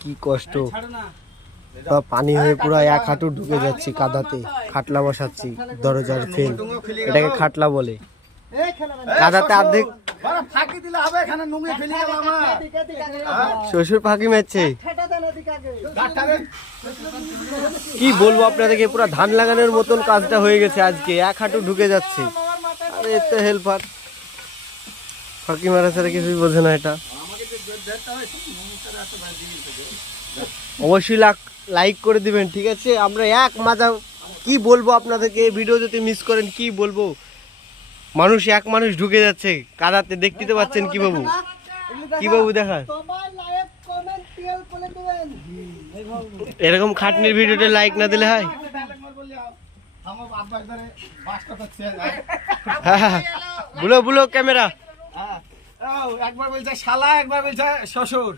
কি কষ্ট, পানি হয়ে পুরো এক হাঁটু ঢুকে যাচ্ছি কাদাতে। খাটলা বসাচ্ছি দরজার ফেল, এটাকে খাটলা বলে। কাদাতে অর্ধেক শ্বশুর ফাঁকি মারছে। কি বলবো আপনাদেরকে, পুরো ধান লাগানোর মতন কাজটা হয়ে গেছে আজকে। এক হাঁটু ঢুকে যাচ্ছে। আরে এতে হেল্পার ফাঁকি মারা ছাড়া কিছুই বোঝে না এটা। অবশ্যই লাইক করে দিবেন, ঠিক আছে? আমরা এক মাজা কি বলবো আপনাদেরকে, এই ভিডিও যদি মিস করেন কি বলবো। এক মানুষ ঢুকে যাচ্ছে কাদাতে, দেখতে পাচ্ছেন কি বাবু, কি বাবু দেখা। এরকম খাটনির ভিডিওতে লাইক না দিলে হয়? বুলো বুলো ক্যামেরা। একবার বলছে শালা, একবার বলছে শ্বশুর।